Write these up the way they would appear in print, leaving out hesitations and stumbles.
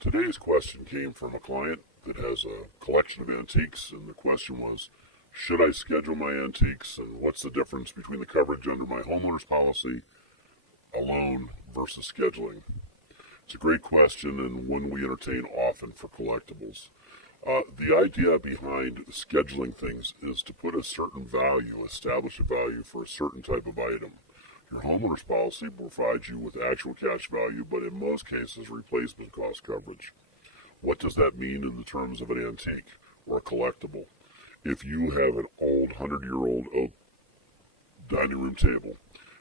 Today's question came from a client that has a collection of antiques, and the question was, should I schedule my antiques, and what's the difference between the coverage under my homeowner's policy alone versus scheduling? It's a great question, and one we entertain often for collectibles. The idea behind scheduling things is to put a certain value, establish a value for a certain type of item. Your homeowner's policy provides you with actual cash value, but in most cases, replacement cost coverage. What does that mean in the terms of an antique or a collectible? If you have an old 100-year-old oak dining room table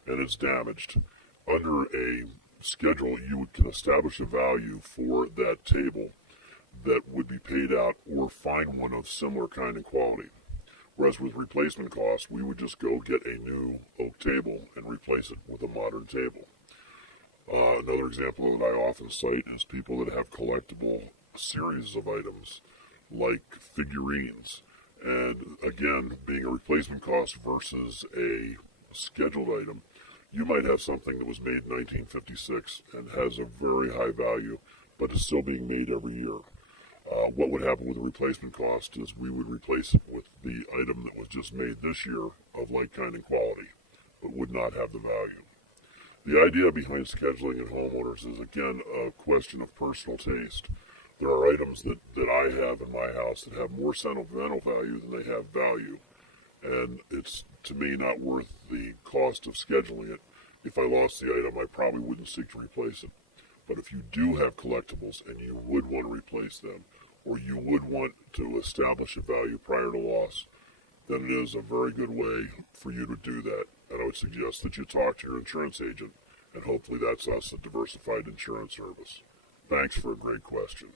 and it's damaged, under a schedule you can establish a value for that table that would be paid out or find one of similar kind and quality. Whereas with replacement costs, we would just go get a new oak table and replace it with a modern table. Another example that I often cite is people that have collectible series of items like figurines. And again, being a replacement cost versus a scheduled item, you might have something that was made in 1956 and has a very high value, but is still being made every year. What would happen with the replacement cost is we would replace it with the item that was just made this year of like kind and quality, but would not have the value. The idea behind scheduling in homeowners is, again, a question of personal taste. There are items that I have in my house that have more sentimental value than they have value, and it's, to me, not worth the cost of scheduling it. If I lost the item, I probably wouldn't seek to replace it. But if you do have collectibles and you would want to replace them, or you would want to establish a value prior to loss, then it is a very good way for you to do that. And I would suggest that you talk to your insurance agent, and hopefully that's us at Diversified Insurance Service. Thanks for a great question.